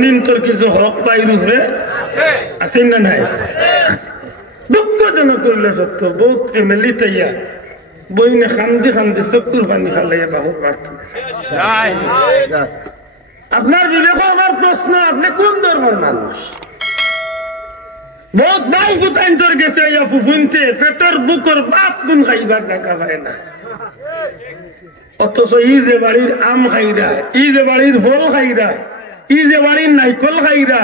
জননীন তোর কিছু হক পাই রূপে আছে না নাই? দুঃখজনক করলে সত্য বহুত ফ্যামিলি তাইয়া বইনে খান্দি খান্দি চকুর পানি খালাইয়া বাহু প্রার্থনা। আপনার বিবেক আমার প্রশ্ন, আপনি কোন ধর্মের মানুষ? বহুত নাই ফুটাইন তোর গেছে ফুফুনতে পেটর বুকর বাত গুন খাইবার টাকা পায় না, অথচ ই যে বাড়ির আম খাইরা, ই যে বাড়ির ফল খাইরা, ই যে বাড়ির নাইকল খাইরা,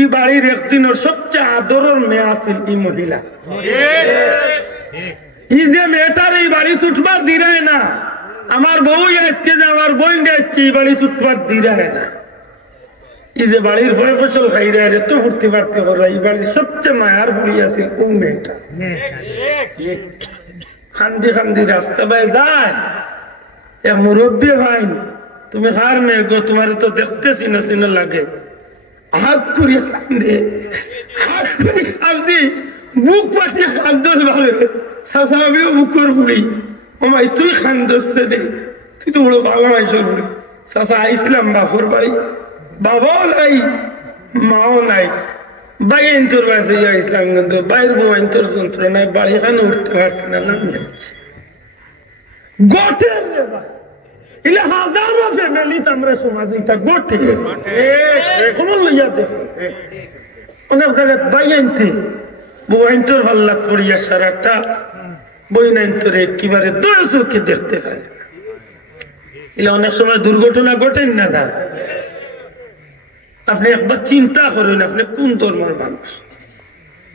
ই বাড়ির একদিনের সবচেয়ে আদরের মেয়ে আছিল ই মহিলা। ই যে মেয়েটার এই বাড়ি উঠবার দিরায় না, আমার বউ আজকে যে আমার বোন আজকে এই বাড়ি উঠবার দিরায় না, এই যে বাড়ির ফলে ফসল খাইরা এত ফুর্তি পারতে করা, এই বাড়ির সবচেয়ে মায়ার বলি আছিল ও মেয়েটা। খান্দি খান্দি রাস্তা বাই যায়, এক মুরব্বী ভাই, তুমি হার মেয়ে গো, তোমার তো দেখতে চিনা চিনা লাগে, হাত করি খান্দে, হাত করি খান্দি, বুক পাতি খান্দস ভাবে সাসাবিও বুকুর বুড়ি, আমায় তুই খান্দস দে, তুই তো বড় ভালো আইসর বুড়ি। সাসা ইসলাম বাপুর বাড়ি, বাবাও নাই মাও নাই, বাই তোর কাছে ইসলাম কিন্তু বাইর বোন তোর যন্ত্রণায় বাড়ি খানে উঠতে পারছি না, গোটের ইলে হাজারো ফ্যামিলি আমরা সমাজে এটা গোটে খবর লইয়া দেখো, অনেক জায়গায় বাই আনতে বইন তোর ভাল লাগ করিয়া সারাটা বই নাইন তোর একেবারে দোষ চোখে দেখতে পারে। এলে অনেক সময় দুর্ঘটনা ঘটেন না না, আপনি একবার চিন্তা করেন আপনি কোন ধর্মের মানুষ,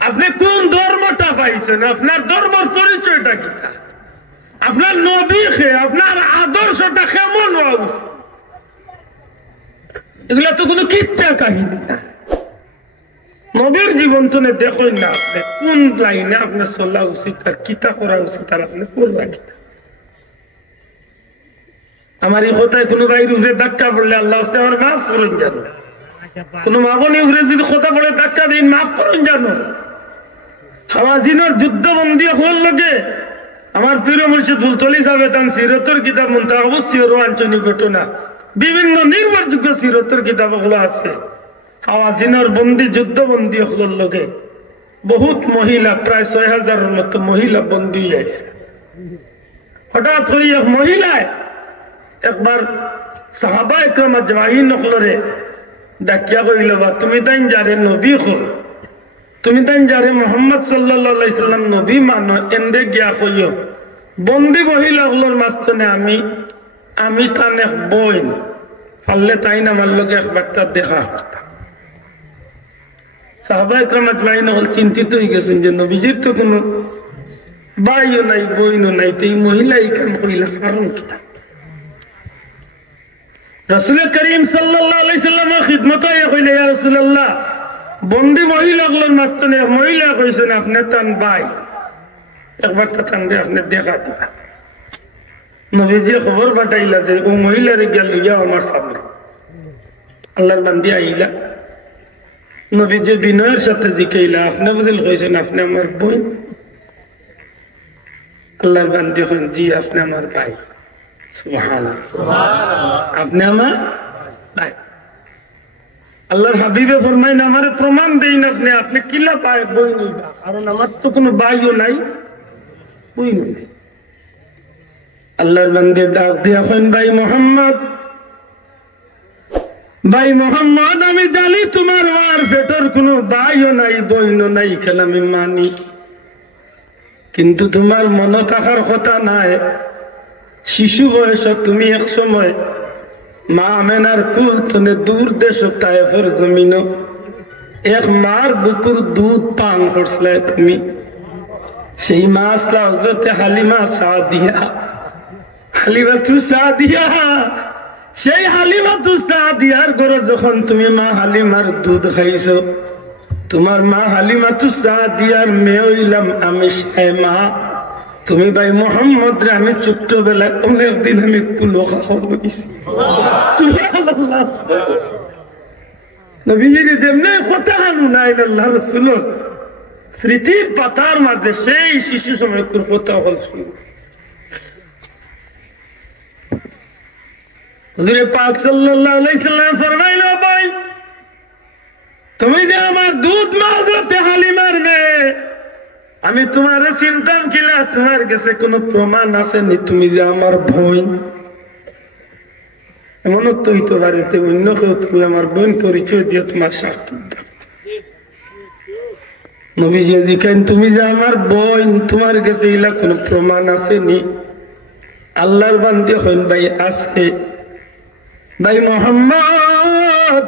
আপনি কোন ধর্মটা পাইছেন, আপনার ধর্মের পরিচয়টা কি, আপনার নবী খে, আপনার আদর্শটা কেমন হওয়া উচিত, এগুলা তো কোনো কিচ্ছা কাহিনী না। নবীর জীবন তো দেখেন না আপনি কোন লাইনে আপনার চলা উচিত আর কিতা করা উচিত আর আপনি করবা কিতা। আমার এই কথায় কোনো ভাইয়ের উপরে ধাক্কা পড়লে আল্লাহ আমার মাফ করেন জানো, কোন মা বোনের উপরে যদি কথা বলে ধাক্কা দিন মাফ করেন জানো। হাওয়াজিনের যুদ্ধবন্দী হল লোকে আমার প্রিয় মুর্শিদ ফুলতলি সাহেব তান সিরতর কিতাব মুনতাখাব রোমাঞ্চনী ঘটনা, বিভিন্ন নির্ভরযোগ্য সিরতর কিতাব গুলো আছে। হাওয়াজিনের বন্দী যুদ্ধবন্দী হল লোকে বহুত মহিলা, প্রায় ৬,০০০ মতো মহিলা বন্দী আছে। হঠাৎ করে এক মহিলায় একবার সাহাবা একরাম আজমাইন নকলরে ডাকিয়া কইল, বা তুমি তাই যারে নবী হল, তুমি তাই যারে মোহাম্মদ সাল্লাল্লাহু আলাইহি সাল্লাম নবী মানো, এন্ডে গিয়া কইও বন্দী মহিলাগুলোর মাঝখানে আমি তানে বইন পারলে তাই না আমার লোক একবার তার দেখা। সাহাবা একরাম আজমাইন নকল চিন্তিত হয়ে গেছেন যে নবীজির তো কোনো ভাইও নাই বইনও নাই, তো এই মহিলা এই কাম করিলা কারণ কি? রাসূল করিম সাল্লাল্লাহু আলাইহি সাল্লামের খিদমতে কইলে, ইয়া রাসূলুল্লাহ, বন্দী মহিলাগুলোর মাঝখানে মহিলা কইছেন আপনি তান ভাই, একবার তান আপনি দেখা দিবা। নবীজি খবর পাঠাইলা যে ও মহিলারে গিয়া লইয়া আমার সামনে। আল্লাহর বান্দি আইলা, নবীজি বিনয়ের সাথে জিকাইলা, আপনি বুঝিল কইছেন আপনি আমার বোন? আল্লাহর বান্দি কইন, জি আপনি আমার ভাই। আপনি আমার ভাই। আল্লাহর হাবিবে ফরমাইন, আমারে প্রমাণ দেন আপনি, আপনি কিলা পায় বই নইবা, কারণ আমার তো কোনো ভাইও নাই বই নাই। আল্লাহর বান্দে ডাক দিয়া কইন, ভাই মোহাম্মদ, ভাই মোহাম্মদ, আমি জানি তোমার মার পেটের কোনো ভাইও নাই বইনও নাই, খেলা আমি মানি, কিন্তু তোমার মনে থাকার কথা নাই, শিশু বয়স তুমি এক সময় মা আমেনার কুল তনে দূর দেশ তায়েফের জমিন এক মার বুকুর দুধ পান করছিলে তুমি। সেই মা আসলা হযরতে হালিমা সাদিয়া, হালিমাতু সাদিয়া, সেই হালিমাতু সাদিয়ার ঘরে যখন তুমি মা হালিমার দুধ খাইছো, তোমার মা হালিমাতু সাদিয়ার মেয়ে হইলাম আমি শায়মা। তুমি ভাই মোহাম্মদ রে আমি ছোট্টবেলায় অনেকদিন আমি কুলো খাওয়া হয়েছি। নবীজির যেমনি কথা নাই আল্লাহ রাসূলের স্মৃতির পাতার মাঝে সেই শিশু সময় কথা হল। হুজুরে পাক সাল্লাল্লাহু আলাইহি সাল্লাম ফরমাইলো, ভাই তুমি যে আমার দুধ মা হযরত হালিমার মেয়ে, আমি তোমার চিন্তাম কিলা তোমার কাছে কোন প্রমাণ আসেনি তুমি যে আমার বোন? এমন তুই তো বাড়িতে অন্য কেউ তুমি আমার বোন পরিচয় দিয়ে তোমার স্বার্থ নবীজি জিজ্ঞেন তুমি যে আমার বোন, তোমার কাছে ইলা কোন প্রমাণ আসেনি? আল্লাহর বান্দে হইন ভাই আছে। ভাই মোহাম্মদ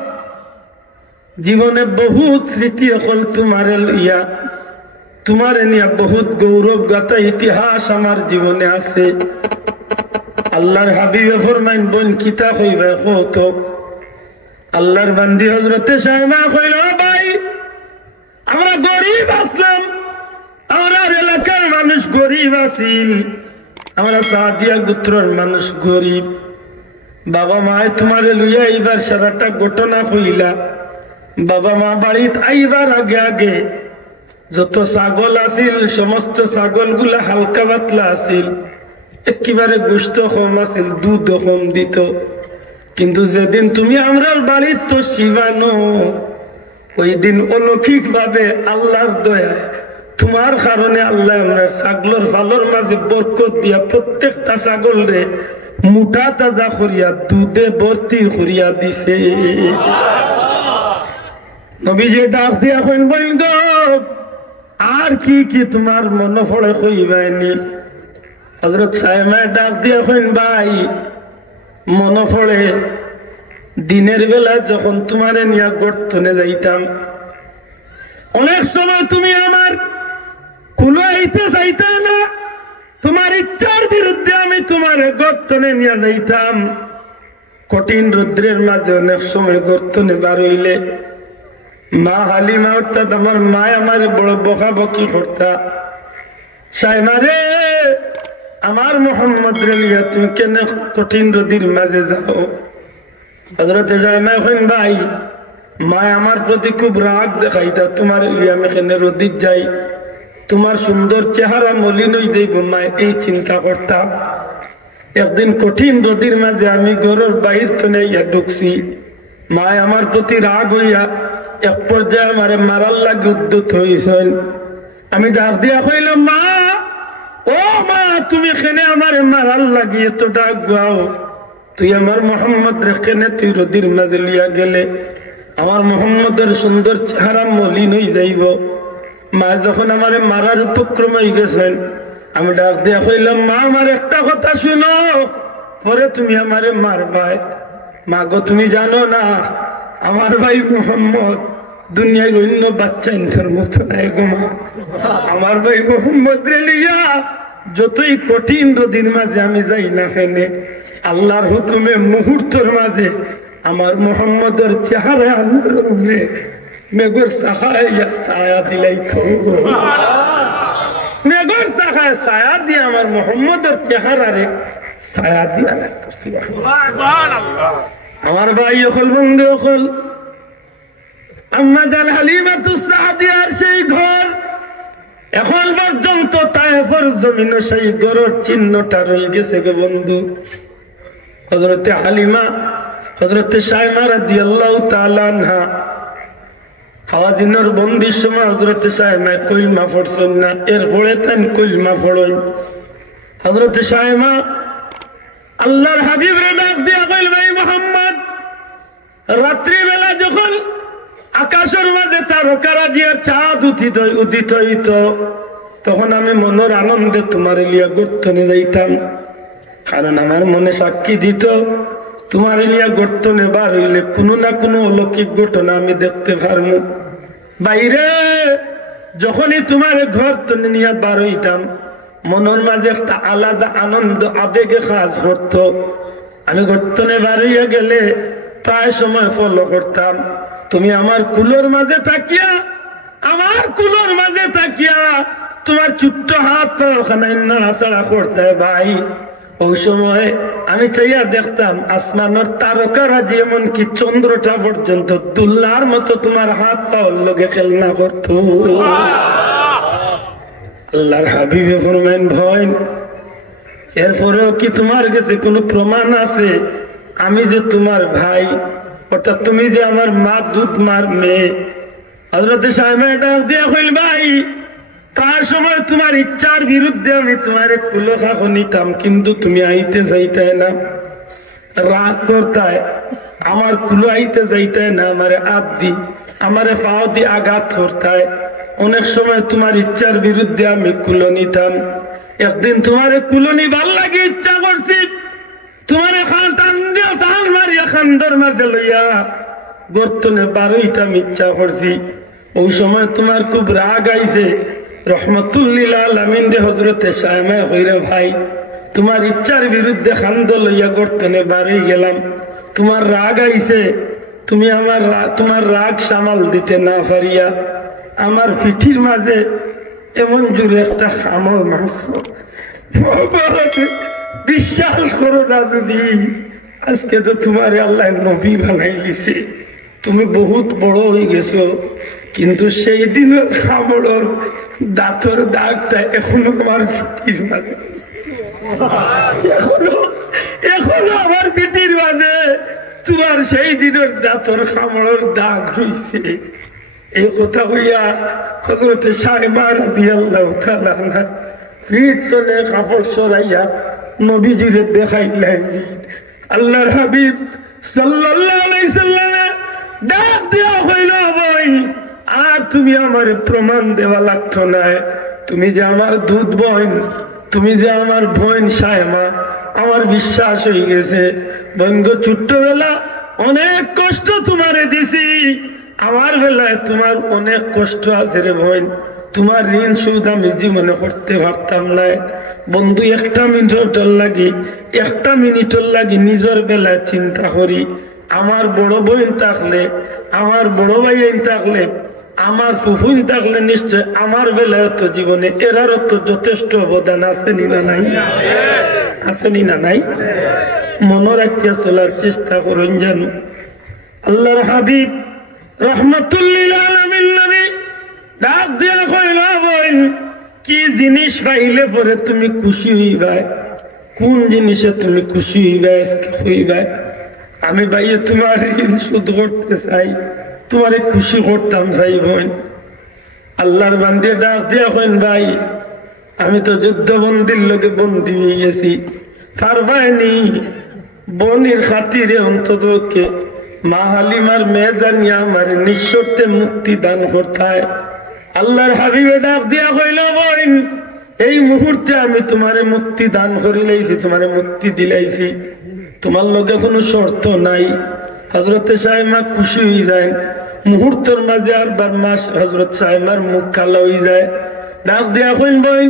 জীবনে বহুত স্মৃতি হল তোমার লইয়া, তোমার নিয়া বহুত গৌরব গাথা ইতিহাস আমার জীবনে আছে। আল্লাহর হাবিবে ফরমাইন বোন কিতা কইবা কত? আল্লাহর বান্দি হযরতে শায়মা কইল ভাই আমরা গরিব আসলাম, আমরা এলাকার মানুষ গরিব আছিল, আমরা সাদিয়া গোত্রের মানুষ গরিব। বাবা মায় তোমার লইয়া এইবার সারাটা ঘটনা কইলা। বাবা মা বাড়িতে আইবার আগে আগে যত ছাগল আছিল সমস্ত ছাগল গুলা হালকা পাতলা আছিল, একেবারে গোশত কম আছিল, দুধ কম দিত। কিন্তু যেদিন তুমি আমরা বাড়ির তো শিবানো, ওই দিন অলৌকিক ভাবে আল্লাহর দয়া তোমার কারণে আল্লাহ আমরা ছাগলের ফালর মাঝে বরকত দিয়া প্রত্যেকটা ছাগল রে মুঠা তাজা করিয়া দুধে ভর্তি করিয়া দিছে। নবীজি ডাক দিয়া কইন বইন গো আর কি কি তোমার মনে পড়ে কইবাইনি? হযরত শায়মা ডাক দিয়া কইন ভাই মনে পড়ে দিনের বেলা যখন তোমারে নিয়া গর্তনে যাইতাম, অনেক সময় তুমি আমার কুলো আইতে চাইতে না, তোমার ইচ্ছার বিরুদ্ধে আমি তোমারে গর্তনে নিয়ে যাইতাম। কঠিন রৌদ্রের মাঝে অনেক সময় গর্তনে বার হইলে মা হালিমা অর্থাৎ আমার মা আমার বড় বকাবকি করতা, শায়মা রে আমার মোহাম্মদ রে লিয়া তুমি কেন কঠিন রোদির মাঝে যাও? হযরতে শায়মা কইন ভাই মা আমার প্রতি খুব রাগ দেখাইতা, তোমার আমি কেন রোদির যাই, তোমার সুন্দর চেহারা মলিন হয়ে যাইব মা এই চিন্তা করতাম। একদিন কঠিন রোদির মাঝে আমি ঘরের বাহির তো নেইয়া ঢুকছি, মা আমার প্রতি রাগ হইয়া এক পর্যায়ে আমারে মারার লাগে উদ্যত হইছেন। আমি ডাক দিয়া কইলাম মা ও মা তুমি কেনে আমারে মারার লাগি এত ডাক গাও? তুই আমার মোহাম্মদ রে কেনে তুই রোদির মাঝে লিয়া গেলে? আমার মোহাম্মদের সুন্দর চেহারা মলিন হয়ে যাইব। মা যখন আমারে মারার উপক্রম হয়ে গেছেন, আমি ডাক দিয়া কইলাম মা আমার একটা কথা শুনো, পরে তুমি আমারে মারবাই। মা গো তুমি জানো না আমার ভাই মোহাম্মদ দুনিয়ায় অন্য বাচ্চা ইনসার মতো নাই গো মা। আমার ভাই মোহাম্মদ রে লিয়া যতই কঠিন রোদির মাঝে আমি যাই না কেনে, আল্লাহর হুকুমে মুহূর্তের মাঝে আমার মোহাম্মদের চেহারা আল্লাহর উপরে মেঘর সাহায় ছায়া দিলাইতো, মেঘর সাহায় ছায়া দিয়ে আমার মোহাম্মদের চেহারা রে ছায়া দিয়া লাগতো। আমার ভাই হল বন্ধু হল আম্মা জান হালিমাতুস সাদিয়ার সেই ঘর এখন পর্যন্ত তায়েফের জমিনে সেই ঘরের চিহ্নটা রয়ে গেছে গে বন্ধু। হযরতে হালিমা হযরতে শায়মা রাদিয়াল্লাহু তাআলা আনহা হাওয়াজিনের বন্দির সময় হযরতে শায়মা কলমা পড়ছেন না, এরপরে তাই কলমা পড়েন। হযরতে শায়মা আল্লাহর হাবিব রে ডাক দিয়া কইল ভাই মোহাম্মদ রাত্রি বেলা যখন আকাশের মাঝে তারকারাজির চাঁদ উদিত হইত, তখন আমি মনের আনন্দে তোমার লিয়া গর্তনে যাইতাম, কারণ আমার মনে সাক্ষী দিত তোমার লিয়া গর্তনে বার হইলে কোনো না কোনো অলৌকিক ঘটনা আমি দেখতে পারবো। বাইরে যখনই তোমার গর্তনে নিয়ে বার হইতাম মনের মাঝে একটা আলাদা আনন্দ আবেগে কাজ করত। আমি গর্তনে বার হইয়া গেলে প্রায় সময় ফলো করতাম তুমি আমার কুলোর মাঝে থাকিয়া, আমার কুলোর মাঝে থাকিয়া তোমার ছোট্ট হাত ওখানে নাড়াচাড়া করতে ভাই। ওই সময় আমি চাইয়া দেখতাম আসমানের তারকারাজি এমনকি চন্দ্রটা পর্যন্ত দুল্লার মতো তোমার হাত পাওয়ার লগে খেলনা করত। আল্লাহর হাবিবে ফরমাইন ভয় এরপরেও কি তোমার কাছে কোনো প্রমাণ আছে আমি যে তোমার ভাই, অর্থাৎ তুমি যে আমার মা দুধ মার মেয়ে, হযরত সাইমা ডাক দিয়া কইল ভাই তার সময় তোমার ইচ্ছার বিরুদ্ধে আমি তোমারে কুলো খাখো নিতাম, কিন্তু তুমি আইতে যাইতে না, রাগ করতায়, আমার কুলো আইতে যাইতে না, আমারে আদি আমারে পাও দিয়ে আঘাত করতায়। অনেক সময় তোমার ইচ্ছার বিরুদ্ধে আমি কুলো নিতাম। একদিন তোমারে কুলো নিবার লাগে ইচ্ছা করছি, তোমারে টান মারিয়া খান্দর মাঝে লইয়া গর্তনে বারোইতাম ইচ্ছা করছি। ওই সময় তোমার খুব রাগ আইছে। রহমতুল্লিল আলামিন রে হযরতে সাইমা কইরে ভাই তোমার ইচ্ছার বিরুদ্ধে খান্দ লইয়া গর্তনে বারোই গেলাম, তোমার রাগ আইছে, তুমি তোমার রাগ সামাল দিতে না পারিয়া আমার পিঠির মাঝে এমন জোরে একটা খামর মারছো। বিশ্বাস করো না যদি আজকে তো তোমার আল্লাহ নবী বানাই দিছে, তুমি বহুত বড় হয়ে গেছো, কিন্তু সেই দিনের খামড়র দাঁতর দাগটা এখনো আমার পিঠির মাঝে, এখনো আমার পিঠির মাঝে তোমার সেই দিনের দাঁতর খামড়র দাগ হইছে। এই কথা হইয়া হযরত সাইমা রাদিয়াল্লাহু তাআলা আনহা পিঠ তলে কাপড় সরাইয়া নবীজিরে দেখাইলেন। আল্লাহর হাবিব সাল্লাল্লাহু আলাইহি সাল্লামে ডাক দিয়া হইল ভাই আর তুমি আমারে প্রমাণ দেওয়া লাগতো না, তুমি যে আমার দুধ বোন, তুমি যে আমার বোন সাইমা, আমার বিশ্বাস হয়ে গেছে। বন্ধু ছোট্টবেলা অনেক কষ্ট তোমারে দিছি, আমার বেলায় তোমার অনেক কষ্ট আছে রে বোন, তোমার ঋণ সুদ আমি জীবনে করতে পারতাম না। বন্ধু একটা মিনিটের লাগি নিজের বেলায় চিন্তা করি, আমার বড় বোন থাকলে, আমার বড় ভাই থাকলে, আমার ফুফুন থাকলে নিশ্চয় আমার বেলায় তো জীবনে এরারও তো যথেষ্ট অবদান আসেনি না নাই, আসেনি না নাই। মনে রাখিয়া চলার চেষ্টা করুন জানো। আল্লাহর হাবিব রহমতুল্লিল আলামিন নবী ডাক দিয়া কইল বোন কি জিনিস পাইলে পরে তুমি খুশি হইবা, কোন জিনিসে তুমি খুশি হইবা? আমি ভাইয়ে তোমার ঋণ শোধ করতে চাই, তোমারে খুশি করতাম চাই বোন। আল্লাহর বান্দে ডাক দিয়া কইন ভাই আমি তো যুদ্ধবন্দির লোকে বন্দী হয়ে গেছি, তার বাইনি বনির খাতিরে অন্ততকে মা হালিমার মেয়ে জানিয়া আমার নিঃশর্তে মুক্তি দান করতায়। আল্লাহর হাবিবে ডাক দিয়া কইল বোন এই মুহূর্তে আমি তোমারে মুক্তি দান করি লাইছি, তোমারে মুক্তি দিলাইছি, তোমার লগে কোনো শর্ত নাই। হযরতে সাইমা খুশি হয়ে যায়, মুহূর্তের মাঝে আর বারমাস হযরত সাইমার মুখ কালো হয়ে যায়। ডাক দিয়া কইন বোন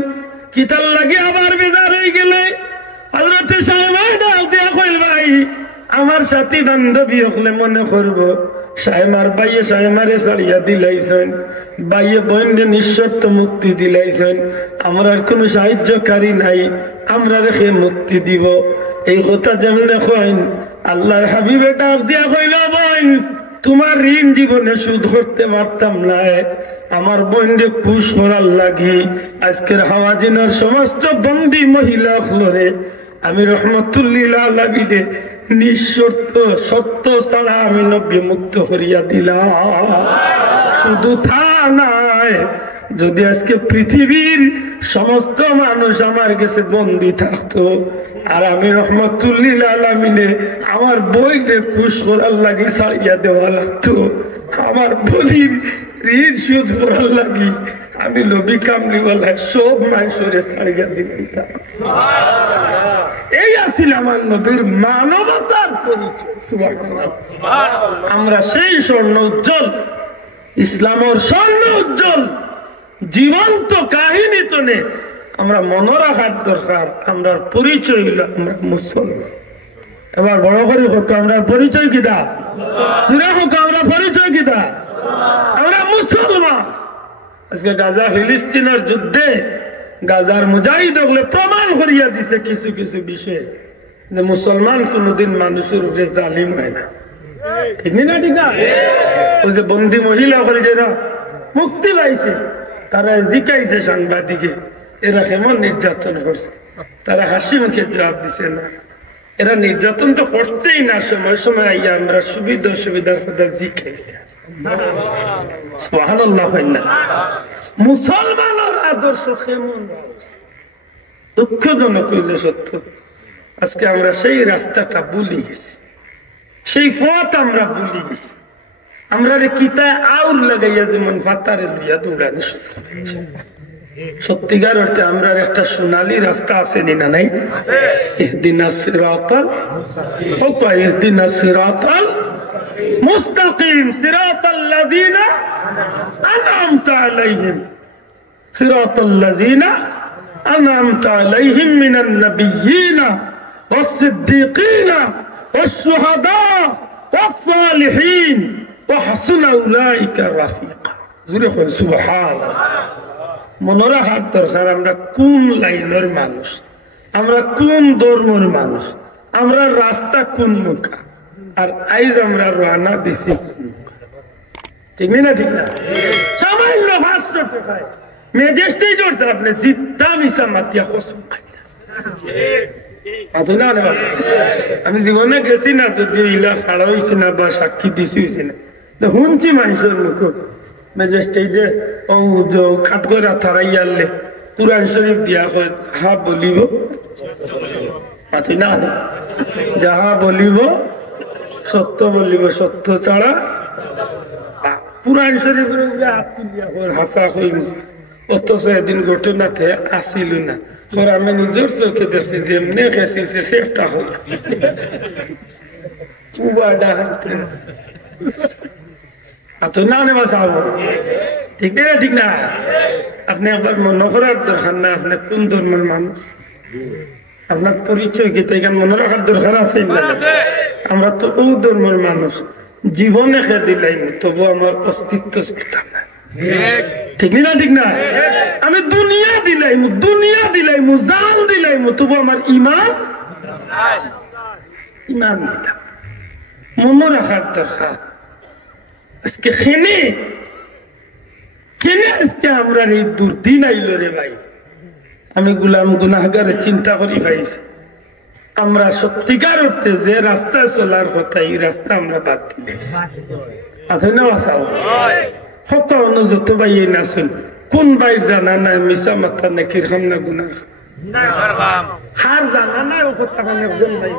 কিতার লাগে আবার বেজার হয়ে গেলে? হযরতে সাইমা ডাক দিয়া কইল ভাই আমার সাথী বান্ধবী হলে মনে করবো সাইমার বাইয়ে সাইমারে ছাড়িয়া দিলাইছেন, বাইয়ে বোনকে নিঃশর্ত মুক্তি দিলাইছেন, আমরা আর কোনো সাহায্যকারী নাই, আমরা রেখে মুক্তি দিব। এই কথা যেমনে কইন আল্লাহর হাবিবে ডাক দিয়া কইল বোন তোমার ঋণ জীবনে শোধ করতে পারতাম না, আমার বোনকে পুষ করার লাগি আজকের হাওয়াজিনের সমস্ত বন্দী মহিলা হলরে আমি রহমতুল্লিল আলামিনে নিঃশর্ত সত্য ছাড়া আমি নবী মুক্ত করিয়া দিলাম। শুধু তা নয়, যদি আজকে পৃথিবীর সমস্ত মানুষ আমার কাছে বন্দী থাকতো আর আমি রহমতুল্লিল আলামিনে আমার বইকে খুশ করার লাগি ছাড়িয়া দেওয়া লাগতো, আমার বলির ঋণ শোধ করার লাগি আমি নবী কামলিওয়ালা সব মানুষরে ছাড়িয়া দিতাম। এই আসিল আমার নবীর মানবতার পরিচয়। সুবহানাল্লাহ। আমরা সেই স্বর্ণ উজ্জ্বল ইসলামের স্বর্ণ উজ্জ্বল জীবন্ত কাহিনী তো নেই, আমরা মনে রাখার দরকার আমরা পরিচয় হইল আমরা মুসলমান। এবার বড় করে হোক আমরা পরিচয় কিতা, হোক আমরা পরিচয় কিতা, আমরা মুসলমান। আজকে গাজা ফিলিস্তিনের যুদ্ধে গাজার মুজাহিদ হলে প্রমাণ করিয়া দিছে কিছু কিছু বিষয় যে মুসলমান কোনদিন মানুষের উপরে জালিম হয় না, ঠিক না? ঠিক না? ওই যে বন্দী মহিলা হলে যারা মুক্তি পাইছে তারা জিকাইছে সাংবাদিকে এরা কেমন নির্যাতন করছে, তারা হাসি মুখে জবাব দিছে না। এরা নির্যাতন তো করছেই না, সময় সময় আইয়া আমরা সুবিধার কথা জিজ্ঞাসা সুবহানাল্লাহ। মুসলমানের আদর্শ কেমন? দুঃখজনক হইলে সত্য, আজকে আমরা সেই রাস্তাটা ভুলে গেছি, সেই পথ আমরা ভুলে গেছি। আমরা কিতায় আউর লাগাইয়া যেমন ফাতারে লইয়া দৌড়ানি, সত্যিকার অর্থে আমরা একটা সোনালী রাস্তা আছে না নাই? ইহদিনাস সিরাতাল ইহদিনাস সিরাতাল মুস্তাকিম সিরাতাল লাযিনা আন'আমতা আলাইহিম সিরাতাল লাযিনা আন'আমতা আলাইহিম মিনান নাবিয়্যিনা ওয়াস সিদ্দীকিনা ওয়াস শুহাদা ওয়াস সালিহিন ওয়া হাসুনা উলাইকা রাফিকা। জোরে বল সুবহানাল্লাহ। মনে রাখার দরকার আমরা কোন লাইনের মানুষ, আমরা কোন ধর্মের মানুষ, আমরা রাস্তা কোন মুখা, আর আইজ আমরা রানা দিছি কোন মুখা। ঠিক না? ঠিক না? সামান্য 500 টাকায় ম্যাজিস্ট্রেট করছে আপনি জিদ্দা মিশা মাতিয়া কসম খাইলা। আমি জীবনে গেছি না, যদি ইলা খাড়া হয়েছি না বা সাক্ষী দিছি হয়েছি না, শুনছি মানুষের মুখ ম্যাজিস্ট্রেটে ও খাট করে থারাইয়ালে কুরআন শরীফ দিয়া হয় হা বলিব না, যাহা বলিব সত্য বলিব, সত্য ছাড়া। কুরআন শরীফের উপরে হাত তুলিয়া হাসা হইল, অথচ এদিন ঘটনাতে আসিল না। আমি নিজের চোখে দেখছি যে এমনি গেছি সেটা হল ঠিক না? ঠিক না? আপনি একবার মনে করার দরকার না আপনি কোন ধর্মের মানুষ, আপনার পরিচয় কি তাই মনে রাখার দরকার আছে? আমরা তো ও ধর্মের মানুষ, জীবনে খেয়ে দিলাই তবু আমার অস্তিত্ব করতাম না। ঠিক না? ঠিক না? আমি দুনিয়া দিলাইমু জান দিলাইমু তবু আমার ইমান দিতাম। মনে রাখার দরকার। আজকে আজকে আমরা এই দুর্দিন আইল রে ভাই। আমি গুলাম গুনাহগারের চিন্তা করি পাইছি, আমরা সত্যিকার অর্থে যে রাস্তায় চলার কথা এই রাস্তা আমরা বাদ দিয়েছি। আছে না? আসাও হক যত ভাই না শুন কোন ভাই জানা নাই মিশা মাথা নাকি খাম না গুনা হার জানা নাই ও কথা মানে একজন ভাই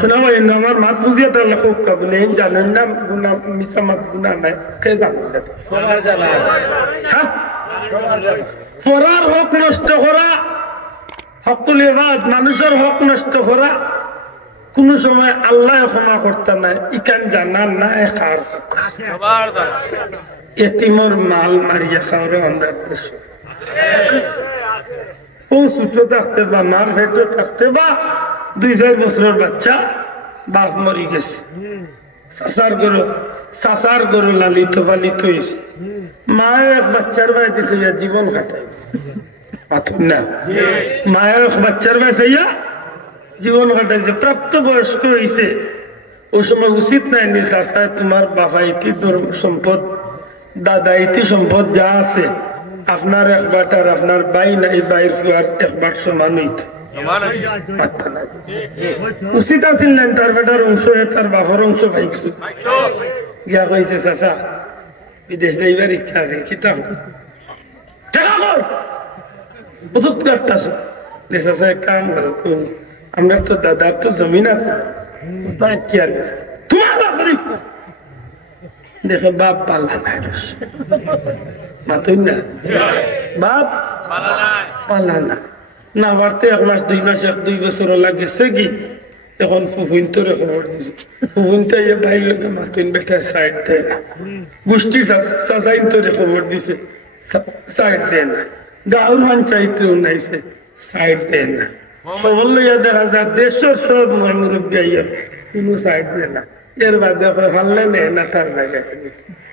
শোনা ভাই আমার মাত বুঝিয়ে তাহলে খুব কাবলে জানেন না গুনা মিশা মাত গুনা নাই কে জানেন পড়ার হক নষ্ট করা, হকুল ইবাদ মানুষের হক নষ্ট করা কোন সময় আল্লাহ ক্ষমা করতে নাই। ইকান জানার না খার এতিমর মাল মারিয়া খাওয়ারে অন্ধার দেশ ও ছোট থাকতে বা মার ভেতর থাকতে বা 2-4 বছরের বাচ্চা বাপ মরি গেছে, চাচার গরু লালিত পালিত হয়েছে, মায়ে এক বাচ্চার বাড়িতে জীবন কাটাই না, মায়ে এক বাচ্চার বাড়িতে জীবন কাটাইছে, প্রাপ্ত বয়স্ক হয়েছে। ওই সময় উচিত নাই নি চাচা তোমার বাবা ইতি সম্পদ দাদা ইতি সম্পদ যা আছে আপনার একবার আর আপনার বাই নাই বাইর ফুয়ার একবার সমান হইত উচিত আছিল না। তার বেটার অংশ তার বাবার অংশ পাইছে গিয়া কইছে চাচা বিদেশ যাইবার ইচ্ছা আছে কিতাব চাচা কাম আমরা তো দাদার তো জমিন আছে কি আর তোমার দেখো বাপ পাল্লা নাই মাতুন না বাপ পাল্লা না না বাড়তে 1 মাস 2 মাস 1-2 বছর লাগেছে কি এখন ফুফুন তোর খবর দিছে ফুফুনটা বাইর লোক মাতুন বেটা সাইড দেয় না, গোষ্ঠীর চাচাইন তোর খবর দিছে সাইড দেয় না, গাঁর পঞ্চায়েত নাইছে সাইড দেয় না, খবর লইয়া দেখা যায় দেশের সব মুরব্বী আইয়া কোনো সাইড দেয় না। এর বাদে ভাল্লে নেয় না তার জায়গায়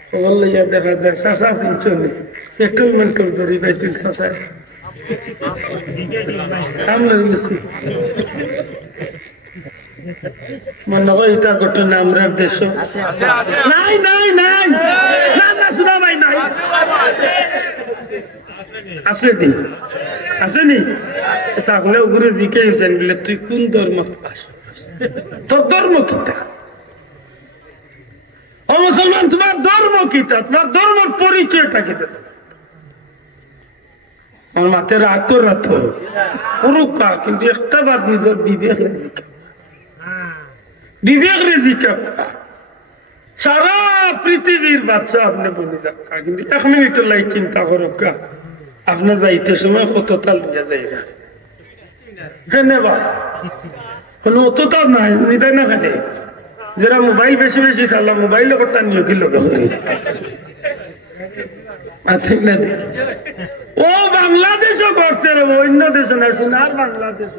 খবর লইয়া দেখা যায় চাচা চিনচনি সেটেলমেন্ট করে ধরি পাইছিল চাচায় সামনে গেছি মনে হয় এটা ঘটনা আমরা দেশ নাই নাই নাই না শুনা ভাই নাই আছে দি আসেনি তাহলে ওগুলো জিজ্ঞেসেন বলে তুই কোন ধর্ম পাস তোর ধর্ম কিতা ও মুসলমান তোমার ধর্ম কিতা তোমার ধর্মের পরিচয়টা কিতা আমার মাথে রাগ তো রাত পুরুকা কিন্তু একটা বাদ নিজের বিবেক রেজিকা সারা পৃথিবীর বাচ্চা আপনি বলে যাকা কিন্তু 1 মিনিটের লাই চিন্তা করুকা আপনার যাইতে সময় কতটা লইয়া যাইরা ধন্যবাদ কোনো অতটা নাই নিদায় না খানে যারা মোবাইল বেশি বেশি চালা মোবাইল করতে নিয়ে কি লোক ও বাংলাদেশও করছে অন্য দেশ না সোনার বাংলাদেশ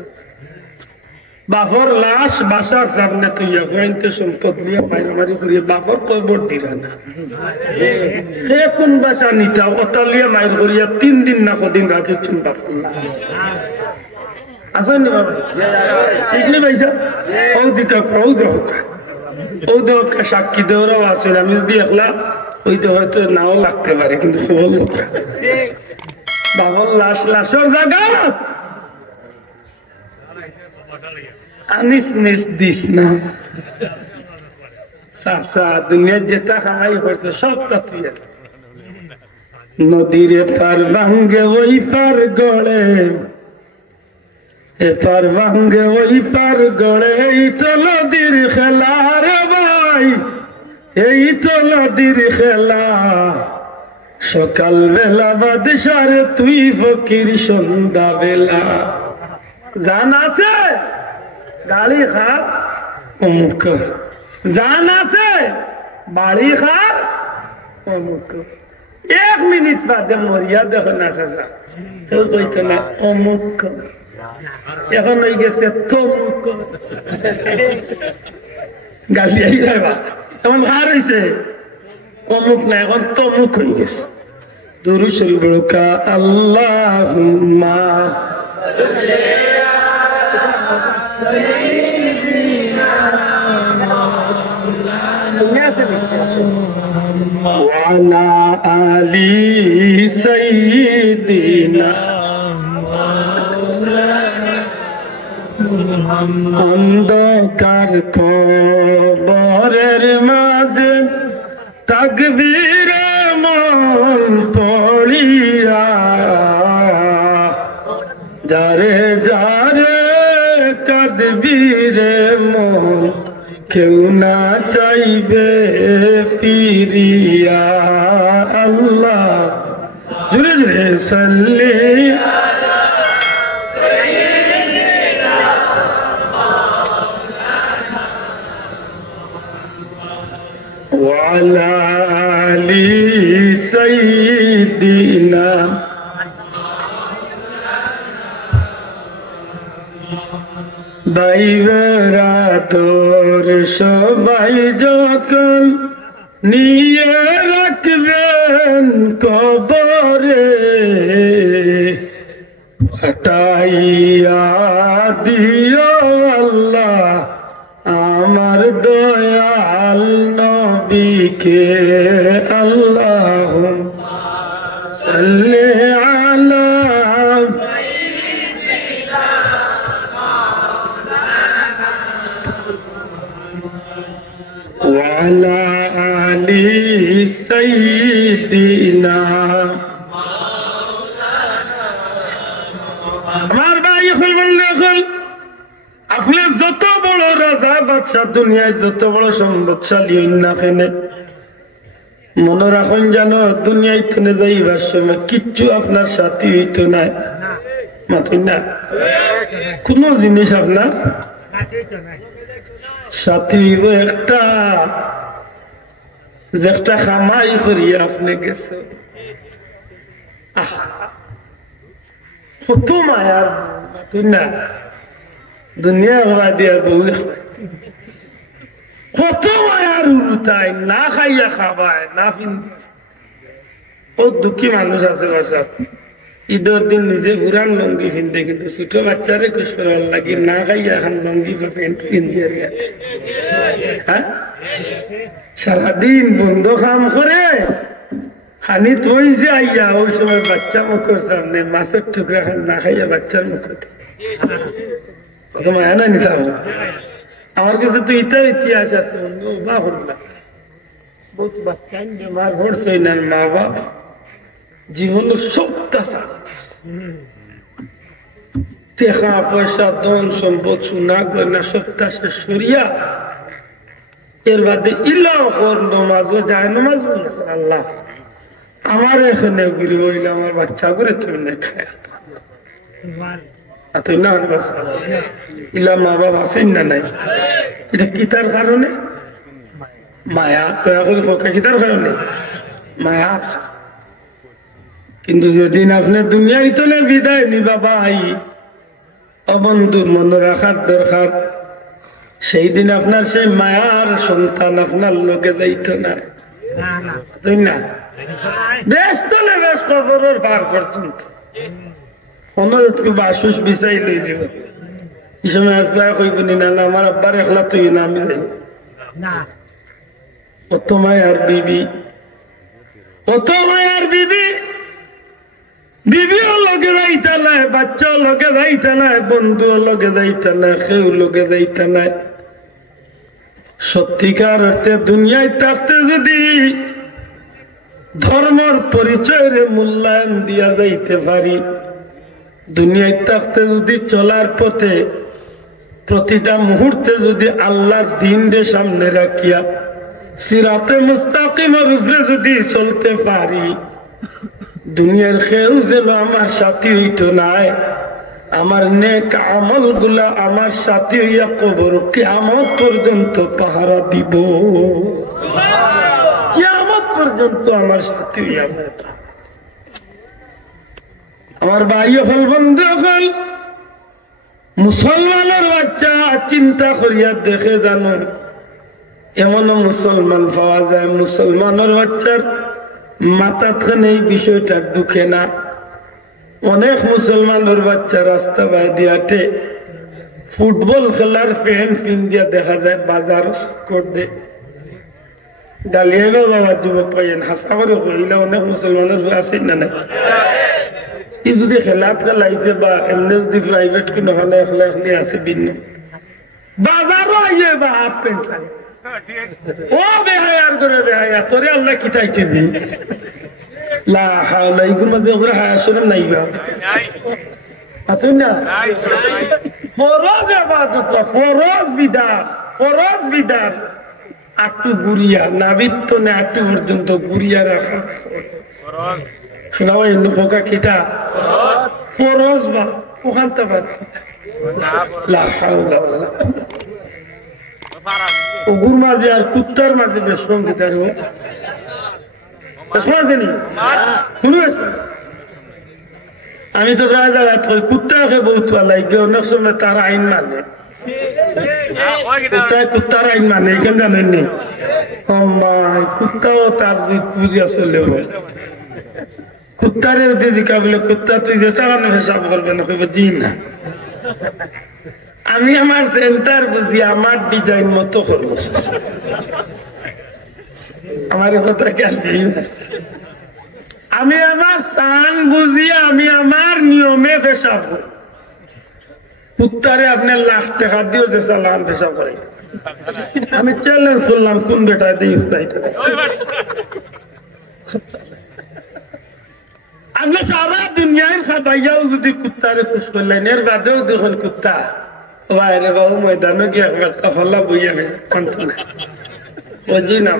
বাপর লাশ বাসার সামনে তুইয়া হইতে সম্পদ নিয়ে মারামারি করিয়ে বাপর কবর দিরা না কোন বাসা নিতা অতালিয়া মায়ের করিয়া 3 দিন না কদিন রাখি চুন বাপর না আসেন বাবা ঠিকনি ভাইসা ও দিকা ও দেখ সাক্ষী দেওয়ারও আছে আমি যদি একলা ওই তো হয়তো নাও লাগতে পারে কিন্তু খবর লোক বাবর লাশ লাশর জায়গা আনিস নিস দিস না দুনিয়ার যেটা খামাই হয়েছে সবটা তুই নদীর পার ভাঙ্গে ওই পার গড়ে এপার ভাঙ্গে ওই পার গড়ে এই তো নদীর খেলা রে ভাই এই তো নদীর খেলা সকাল বেলা বাদশারে তুই ফকির সন্ধ্যা বেলা গান আছে গাড়ি খার অমুক জান আছে বাড়ি খার অমুক 1 মিনিট বাদে মরিয়া দেখো না চাচা কেউ কইতো না অমুক এখন হয়ে গেছে তমুক গালি আই যাবা এমন ভার হয়েছে অমুক না এখন তমুক হয়ে গেছে দুরূদ শরীফ বড়কা আল্লাহুম্মা ওয়ালা আলি সাইয়্যিদিনা অন্ধকার কবরের মাঝে তাকবীর মন পড়িয়া যারে যারে কাঁদবীরে মন কেউ না চাইবে ফিরিয়া আল্লাহ জুড়ে জুড়ে সাল্লি وعلى آل سيدنا বাইবেরা তোর সবাই যখন নিয়ে রাখবেন কবরে হটাইয়া দিও আল্লাহ আমার দয়াল নবীকে আল্লাহুম্মা সাল্লি আলা ওয়া আলা আলি সাইয়্যিদিনা আমার ভাই এখন আপনি যত বড় রাজা বাদশা দুনিয়ায় যত বড় সম্পদশালী না কেনে মনে রাখুন জানো দুনিয়ায় থেকে যাইবার সময় কিচ্ছু আপনার সাথী হইতো না মাথুন না কোন জিনিস আপনার সাথী হইব একটা যে একটা খামাই করিয়া আপনি গেছে কত মায়ার মাথুন না দুনিয়া ওরা দিয়া বউ কত মায়ার উলুতাই না খাইয়া খাবায় না পিন্ধি ও দুঃখী মানুষ আছে বাসা ঈদের দিন নিজে পুরান লঙ্গি পিন্ধে কিন্তু ছোট বাচ্চারে খুশ করার লাগি না খাইয়া এখন লঙ্গি বা প্যান্ট পিন্ধে হ্যাঁ সারাদিন বন্ধ কাম করে হানি তুই যে আইয়া ওই সময় বাচ্চা মুখের সামনে মাছের টুকরা না খাইয়া বাচ্চার মুখে তোমার না নিশা আমার কাছে তো এটাও ইতিহাস আছে বা হল্লা বহুত বাচ্চা বেমার পড়ছে না মা বাপ জীবনের সবটা টেকা পয়সা ধন সম্পদ সোনা গয়না সবটা শেষ করিয়া এর বাদে ইলাও কর নমাজও যায় নমাজ আল্লাহ আমার এখানে ঘুরে হইলে আমার বাচ্চা করে তুমি খায় তুই না ইলা মা বাবা আছেন না নাই এটা কিতার কারণে মায়া কিতার কারণে মায়া কিন্তু যেদিন আপনার দুনিয়ায় তোলে বিদায় নিবা ভাই অবন্ধুর মনে রাখার দরকার সেই দিন আপনার সেই মায়ার সন্তান আপনার লোকে যাইত না তুই না বেশ তোলে বেশ কবরের পার পর্যন্ত বাসুস বিচাই লই যাব এই সময় আর প্রায় কইবনি না আমার আব্বার একলা তুই না আমি যাই অত মায়ার বিবি বিবিও লগে যাইতা নাই বাচ্চাও লগে যাইতা নাই বন্ধুও লগে যাইতা নাই কেউ লগে যাইতা নাই সত্যিকার অর্থে দুনিয়ায় থাকতে যদি ধর্মের পরিচয়ের মূল্যায়ন দিয়া যাইতে পারি দুনিয়ায় থাকতে যদি চলার পথে প্রতিটা মুহূর্তে যদি আল্লাহর দ্বীনের সামনে রাখিয়া সিরাতে মুস্তাকিমের উপরে যদি চলতে পারি দুনিয়ার কেউ যেন আমার সাথী হইতো নাই আমার নেক আমল গুলা আমার সাথী হইয়া কবর কিয়ামত পর্যন্ত পাহারা দিব কিয়ামত পর্যন্ত আমার সাথী হইয়া আমার ভাই হল বন্ধু হল মুসলমানের বাচ্চা চিন্তা করিয়া দেখে জানো এমনও মুসলমান পাওয়া যায় মুসলমানের বাচ্চার মাথাখানে এই বিষয়টা ঢুকে না অনেক মুসলমানের বাচ্চা রাস্তা বাইরে হাঁটে ফুটবল খেলার প্যান্ট পিন্দিয়া দেখা যায় বাজার করতে ডালিয়াইও বাবা যুবক পাইয়েন হাসা করে কহিলা অনেক মুসলমানের আছে না নাই ই যদি খেলাত খেলাইছে বা এমনি যদি প্রাইভেট কিনে হলে এখলা এখলি আছে ভিন্ন বাজারও আইয়ে বা হাফ প্যান্ট লাগে ও বেহায়ার করে বেহায়া তোরে আল্লাহ কি চাইছে দিন লা হাওলা ইগুর মধ্যে ওগুলো হায়া শরম নাই বা আছেন না ফরজ ইবাদত ফরজ বিধান একটু গুড়িয়া নাবিত্ব না একটু পর্যন্ত গুড়িয়া রাখা ফরজ শোনাও এমনি ফোকা খিটা ফরজ বা ওখান তো বাদ লা হাওলা ওয়ালা ওগুর মাঝে আর কুত্তার মাঝে বেশ কম গীতার আমি তো কুত্তাকে বলতে লাগে অনেক সময় তার আইন মানে কুত্তার আইন মানে এখানে জানেননি কুত্তাও তার বুঝিয়া চলে কুত্তারে জিকা বলে কুত্তা তুই যে চালানো হিসাব করবে না কইব জি না আমি আমার সেন্টার বুঝি আমার ডিজাইন মতো করবো আমার কথা খেয়াল আমি আমার স্থান বুঝিয়ে আমি আমার নিয়মে পেশাব করি কুত্তারে আপনার লাখ টাকা দিও যে চালান পেশাব করে আমি চ্যালেঞ্জ করলাম কোন বেটা দিয়ে আপনি সারা দুনিয়ায় খাবাইয়াও যদি কুত্তারে খুশ করলেন এর বাদেও দেখুন কুত্তা বাইরে বাবু ময়দানে গিয়ে একটা হল্লা বইয়া গেছে না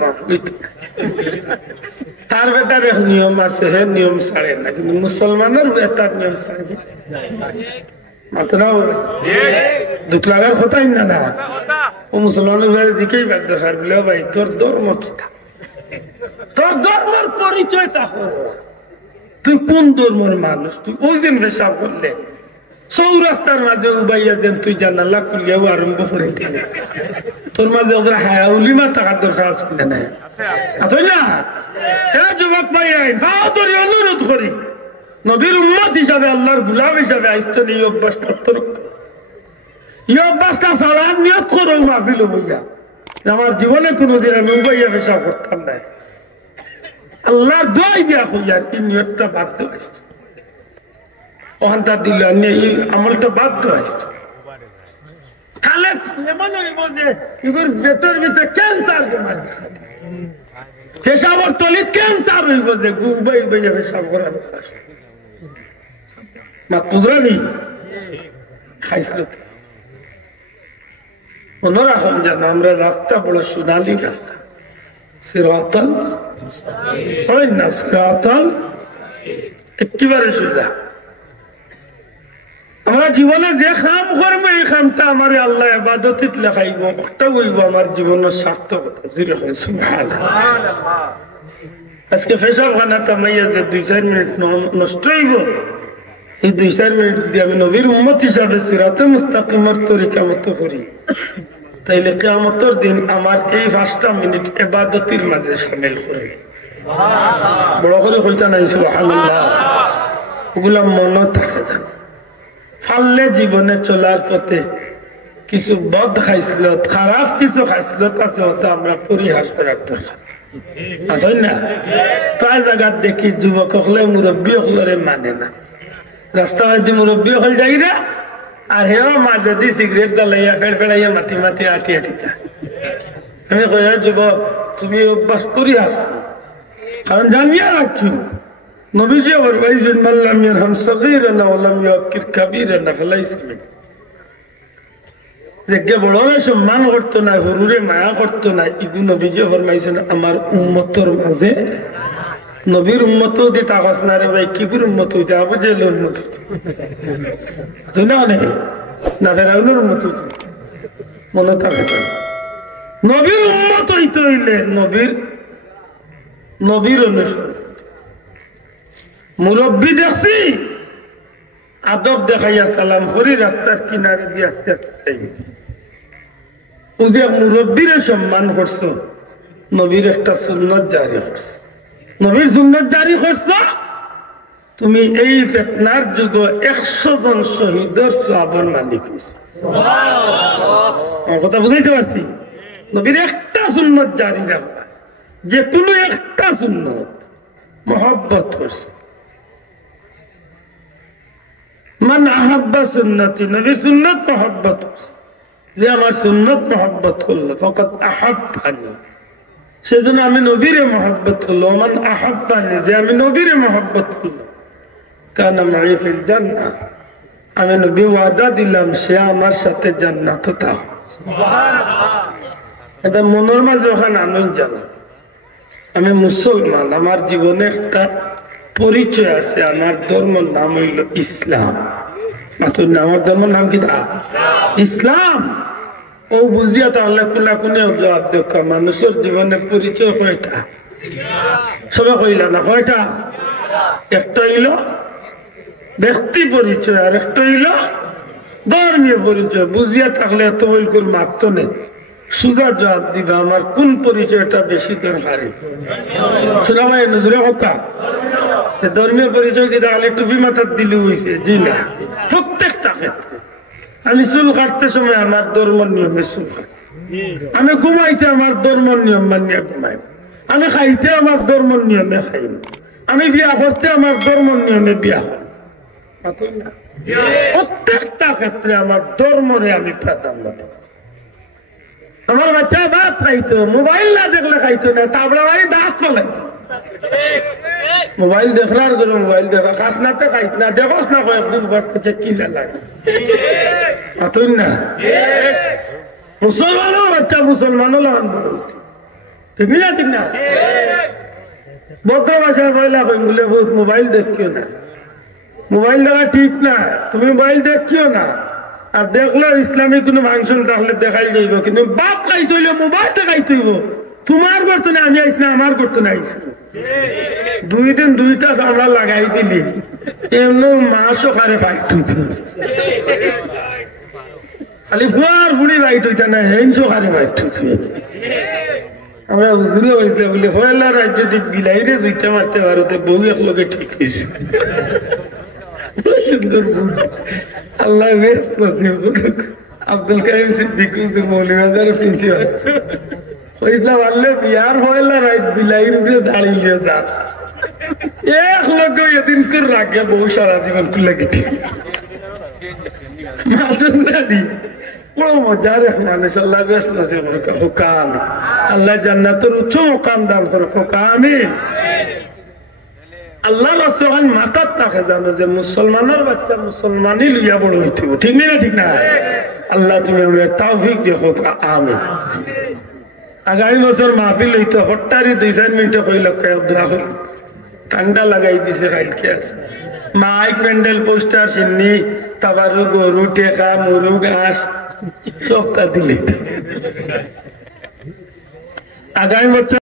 তার বেটার এক নিয়ম আছে হে নিয়ম ছাড়ে না কিন্তু মুসলমানের বেটার নিয়ম ছাড়বে মাত্র দুঃখ লাগার কথাই না না ও মুসলমানের বাইরে দিকেই বাদ দেখার বলে ভাই তোর ধর্ম কিটা তোর ধর্মের পরিচয়টা তুই কোন ধর্মের মানুষ তুই ওই দিন পেশাব করলে চৌরাস্তার মাঝে উবাইয়া যেন তুই জানালা খুলিয়াও আরম্ভ করে দিলে তোর মাঝে ওদের হায়া উলিমা থাকার দরকার আছে না আসলে না যুবক ভাই বাহাদুরি অনুরোধ করি নবীর উম্মত হিসাবে আল্লাহর গুলাম হিসাবে আইসতেন এই অভ্যাসটা এই অভ্যাসটা সালাম নিয়ত করো মাহফিল হইয়া আমার জীবনে কোনোদিন আমি উবাইয়া পেশাব করতাম না আল্লাহ দোয়াই দিয়া হইয়া এই নিয়তটা বাদ দেওয়াইছে ওখানটা দিল এই আমলটা বাদ দেওয়াইছে তাহলে এমন হইব যে এগুলোর ভেতর ভিতরে ক্যান্সার বেমার পেশাবর তলিত ক্যান্সার হইব যে গুবাই বইয়া পেশাব করার মা কুদরা নেই খাইছিল মনে রাখুন যেন আমরা রাস্তা বড় সোনালী রাস্তা সিরাতাল হয় না সিরাতাল একেবারে সোজা আমরা জীবনে যে কাম করবো এই কামটা আমার আল্লাহ ইবাদতিত লেখাইব একটা হইব আমার জীবনের সার্থকতা যেরকম সুবহানাল্লাহ আজকে পেশাব খানাটা মাইয়া যে 2-4 মিনিট নষ্ট হইব এই 2-4 মিনিট যদি আমি নবীর উম্মত হিসাবে সিরাতে মুস্তাকিমের তরিকা মতো করি তাইলে কিয়ামতের দিন আমার এই 5টা মিনিট ইবাদতের মাঝে শামিল করে বড় করে কইতা নাই সুবহানাল্লাহ ওগুলা মনে থাকে জান ফাললে জীবনে চলার পথে কিছু বদ খাইছিল খারাপ কিছু খাইছিল আছে ওটা আমরা পরিহার করার দরকার আছে না প্রায় জায়গা দেখি যুবক হলে মুরব্বী হলে মানে না রাস্তায় যে মুরব্বী হল যাই রে আর হেও মাঝে দি সিগারেট জ্বালাইয়া ফেড়াইয়া মাটি মাটি আটি আটিতা আমি কইয়া যুবক তুমি অভ্যাস পরিহার কারণ জানিয়া রাখছি নবীজি বলছেন মাল্লাম ইয়ারহাম সগীরানা ওয়া লাম ইয়াকির কাবীরানা ফালাইসা মিন যে কে বড়রে সম্মান করতো না হুরুরে মায়া করতো না ইবু নবীজি ফরমাইছেন আমার উম্মতের মাঝে নবীর উম্মত দি তাকাস না রে ভাই কিবুর উম্মত হইতে আবু জেল উম্মত হইতে না অনেক না ফেরাউনের উম্মত হইতে মনে থাকে নবীর উম্মত হইতে হইলে নবীর অনুসরণ মুরব্বী দেখছি আদব দেখাইয়া সালাম করি রাস্তার কিনারে দিয়ে আস্তে আস্তে ও যে মুরব্বীরে সম্মান করছো নবীর একটা সুন্নত জারি করছো নবীর সুন্নত জারি করছো তুমি এই ফিতনার যুগ 100 জন শহীদের সওয়াবের মালিক হইছো কথা বুঝাইতে পারছি নবীর একটা সুন্নত জারি রাখবা যে কোনো একটা সুন্নত মহব্বত করছো মান আহাব্বা সুন্নতি নবীর সুন্নত মহব্বত যে আমার সুন্নত মহব্বত করলো ফাকাত আহাব্বানি সেজন্য আমি নবীরে মহব্বত করলো মান আহাব্বানি যে আমি নবীরে মহব্বত করলো কানা মাই ফিল জান্নাহ আমি নবী ওয়াদা দিলাম সে আমার সাথে জান্নাতে থাকবে সুবহানাল্লাহ এটা মনের মাঝে ওখানে আনন্দ জানা আমি মুসলমান আমার জীবনে একটা পরিচয় আছে আমার ধর্মের নাম হইল ইসলাম আমার ধর্মের নাম কি ইসলাম ও বুঝিয়া তাহলে কোনা কোনে জবাব দেখা মানুষের জীবনে পরিচয় কয়টা সবাই কইলা না কয়টা একটা হইল ব্যক্তি পরিচয় আর একটা হইল ধর্মীয় পরিচয় বুঝিয়া থাকলে এত বই করে মাত্র নেই সুজা জবাব দিবা আমার কোন পরিচয়টা বেশি দরকারি শোনামাই নজরে কথা ধর্মীয় পরিচয় কি তাহলে টুপি মাথার দিলে হয়েছে জি না প্রত্যেকটা ক্ষেত্রে আমি চুল কাটতে সময় আমার ধর্ম নিয়মে চুল কাটি আমি ঘুমাইতে আমার ধর্ম নিয়ম মানিয়া ঘুমাই আমি খাইতে আমার ধর্ম নিয়মে খাইব আমি বিয়া করতে আমার ধর্ম নিয়মে বিয়া করি প্রত্যেকটা ক্ষেত্রে আমার ধর্মরে আমি প্রাধান্য দেব আমার বাচ্চা ভাত খাইতো মোবাইল না দেখলে খাইতো না তাবড়া বাড়ি দাঁত ফলাইতো মোবাইল দেখলার জন্য মোবাইল দেখা খাস না তো খাইত না দেখোস না কয়েক দুবার থেকে কিলা লাগে না মুসলমানও বাচ্চা মুসলমানও লাগান ঠিক না ঠিক না ভদ্র ভাষায় মহিলা কই বলে বহুত মোবাইল দেখিও না মোবাইল দেখা ঠিক না তুমি মোবাইল দেখিও না আর দেখলো ইসলামিক কোনো ফাংশন থাকলে দেখাই যাইব কিন্তু বাপ খাইতে হইলে মোবাইল দেখাইতে হইব তোমার করতো না আমি আইস না আমার করতো না আইস 2 দিন 2টা আমরা লাগাই দিলি এমন মাসও খারে ফাইট হইতে খালি ফুয়ার ফুড়ি ফাইট হইতে না হেনশো খারে ফাইট হইতে আমরা হুজুরে হয়েছিল বলে হয়লা রাজ্য দিক বিলাইরে জুইতে মারতে পারতে বউ এক লোকে ঠিক হয়েছে আল্লাহ আব্দুল কাইম সিদ্দিক মৌলিবাজারের প্রিন্সিপাল ওইটা পারলে বিয়ার হইলে রাইত বিলাইর উপরে দাঁড়িয়ে যা এক লোক এদিন করে রাখে বহু সারা জীবন খুলে কেটে বড় মজার এক মানুষ আল্লাহ ব্যস্ত আছে হুকাম আল্লাহ জান্নাতের উচ্চ মুকাম দান করে আমিন আল্লাহ রাস্তায় মাথার থাকে জানো যে মুসলমানের বাচ্চা মুসলমানই লইয়া বড় হইতে ঠিক না ঠিক না আল্লাহ তুমি আমাদের তৌফিক দেখো আমিন আগামী বছর মাহফিল হইতে হঠাৎই 2-4 মিনিটে কইল দোয়া করি ঠান্ডা লাগাই দিছে কালকে আছে মাইক প্যান্ডেল পোস্টার সিন্নি তাবারু গরু টেকা মরু ঘাস সবটা দিলে আগামী বছর